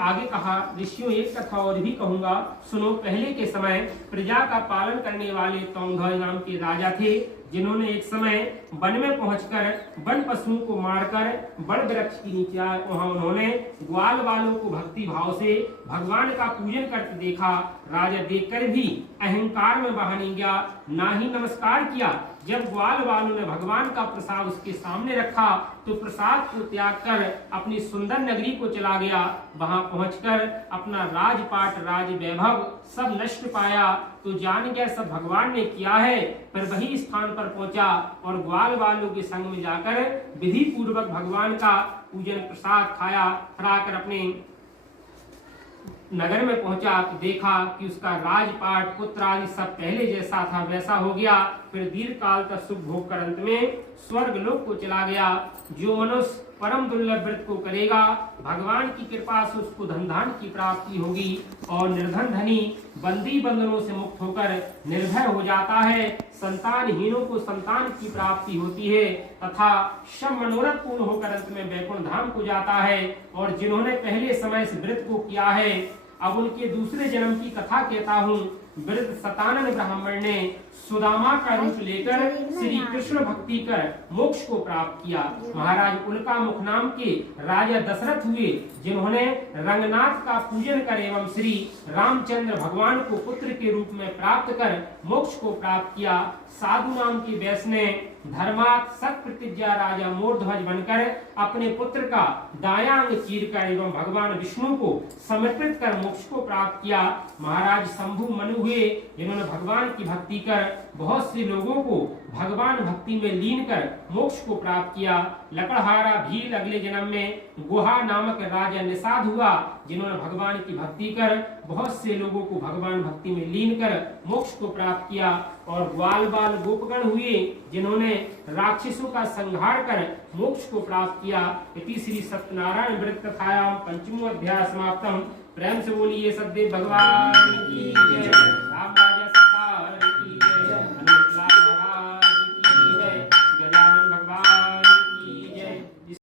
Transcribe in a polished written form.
आगे कहा, ऋषियों एक कथा और भी कहूंगा, सुनो। पहले के समय प्रजा का पालन करने वाले तौंधौय नाम के राजा थे, जिन्होंने एक समय वन में पहुंचकर वन पशुओं को मारकर बड़ वृक्ष के नीचे आए। वहां उन्होंने ग्वाल वालों को भक्ति भाव से भगवान का पूजन करते देखा। राजा देखकर भी अहंकार में बहा नहीं गया, ना ही नमस्कार किया। जब ग्वाल वालों ने भगवान का प्रसाद उसके सामने रखा तो प्रसाद को त्याग कर अपनी सुंदर नगरी को चला गया। वहां पहुंचकर अपना राजपाट राज वैभव सब नष्ट पाया तो जान गया सब भगवान ने किया है। पर वही स्थान पर पहुंचा और ग्वाल वालों के संग में जाकर विधि पूर्वक भगवान का पूजन प्रसाद खाया। खाकर अपने नगर में पहुंचा तो देखा कि उसका राजपाट पुत्र आदि सब पहले जैसा था वैसा हो गया। फिर दीर्घ काल तक सुख भोग कर अंत में स्वर्ग लोक को चला गया। जो मनुष्य परम दुर्लभ व्रत को करेगा, भगवान की कृपा से उसको धन धान की प्राप्ति होगी और निर्धन धनी बंदी बंधनों से मुक्त होकर निर्भय हो जाता है। संतानहीनों को संतान की प्राप्ति होती है तथा सब मनोरथ पूर्ण होकर अंत में वैकुंठ धाम को जाता है। और जिन्होंने पहले समय से व्रत को किया है, अब उनके दूसरे जन्म की कथा कहता हूँ। वृद्ध सतानन ब्राह्मण ने सुदामा का रूप लेकर श्री कृष्ण भक्ति कर मोक्ष को प्राप्त किया। महाराज उल्का मुख नाम के राजा दशरथ हुए, जिन्होंने रंगनाथ का पूजन कर एवं श्री रामचंद्र भगवान को पुत्र के रूप में प्राप्त कर मोक्ष को प्राप्त किया। साधु नाम के व्यास ने धर्मात् सत प्रतिज्ञा राजा मोरध्वज बनकर अपने पुत्र का दायां अंग चीर कर एवं भगवान विष्णु को समर्पित कर मोक्ष को प्राप्त किया। महाराज शंभु मनु हुए, जिन्होंने भगवान की भक्ति कर बहुत से लोगों को भगवान भक्ति में लीन कर मोक्ष को प्राप्त किया। लकड़हारा भील अगले जन्म में गुहा नामक राजा निषाद हुआ, जिन्होंने भगवान की भक्ति कर बहुत से लोगों को भगवान भक्ति में लीन कर मोक्ष को प्राप्त किया। और ग्वाल बाल गोपगण हुए, जिन्होंने राक्षसों का संहार कर मोक्ष को प्राप्त किया। इति श्री सत्यनारायण व्रत कथायाम पंचमो अध्याय समाप्तम। प्रेम से बोलिए सद्देव भगवान की जय।